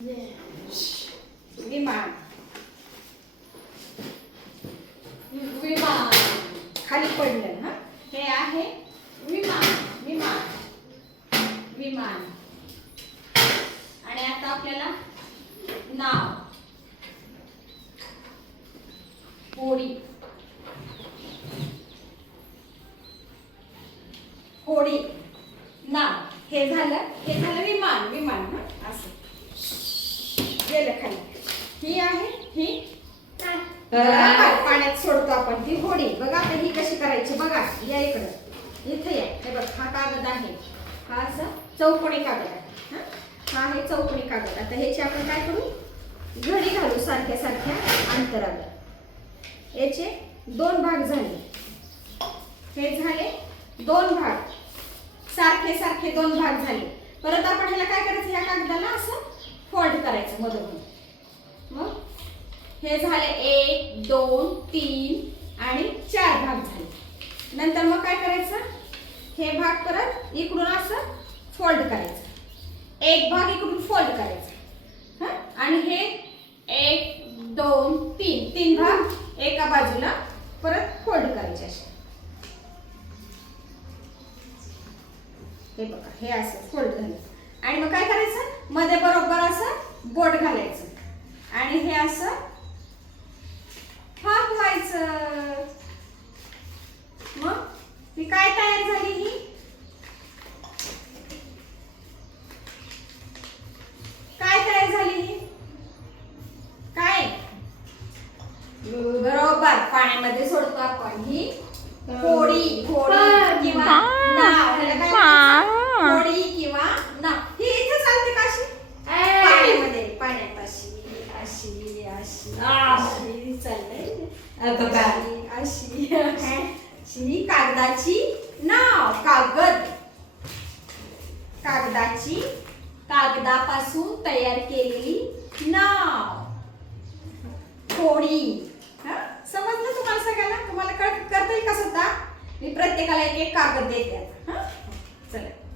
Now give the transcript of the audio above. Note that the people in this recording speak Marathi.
विमान विमान खाली पडलं हा हे आहे विमान विमान विमान आणि आता आपल्याला नाव होडी होडी नाव हे झालं विमान विमान हा असं गेलं खाली ही आहे ही पाण्यात सोडतो आपण ती होडी बघा आता ही कशी करायची बघा या इकडं इथे या हे बघ हा कागद आहे हा असा चौकोनी कागद आहे हा आहे चौकोनी कागद आता ह्याची आपण काय करू घडी घालू सारख्या सारख्या अंतरावर याचे दोन भाग झाले हे झाले दोन भाग सारखे सारखे दोन भाग झाले परत आपण ह्याला काय करायचं या कागदाला असं फोल्ड करायचं मधून मग हे झाले 1 2 3 आणि 4 भाग झाले नंतर मग काय करायचं हे भाग परत इकडून असं फोल्ड करायचं एक भाग इकडून फोल्ड करायचा हा आणि हे 1 2 3 तीन भाग एका बाजूला परत फोल्ड करायचे असे हे बघा हे असं फोल्ड झालं आणि मग काय करायचं मध्ये बरोबर असं बोट घालायचं आणि हे असं फाकवायचं मग ही काय तयार झाली ही काय तयार झाली ही काय बरोबर पाण्यामध्ये सोडतो आपण ही होडी होडी किंवा नाव होडी किंवा नाव ही इथे चालते काशी पाण्यामध्ये पाण्यापाशी अशी अशी अशी चालते बघा अशी अशी कागदाची नाव कागद कागदाची कागदापासून तयार केलेली नाव होडी समजलं तुम्हाला सगळ्यांना तुम्हाला करता येईल का स्वतः मी प्रत्येकाला एक एक कागद देते आता चला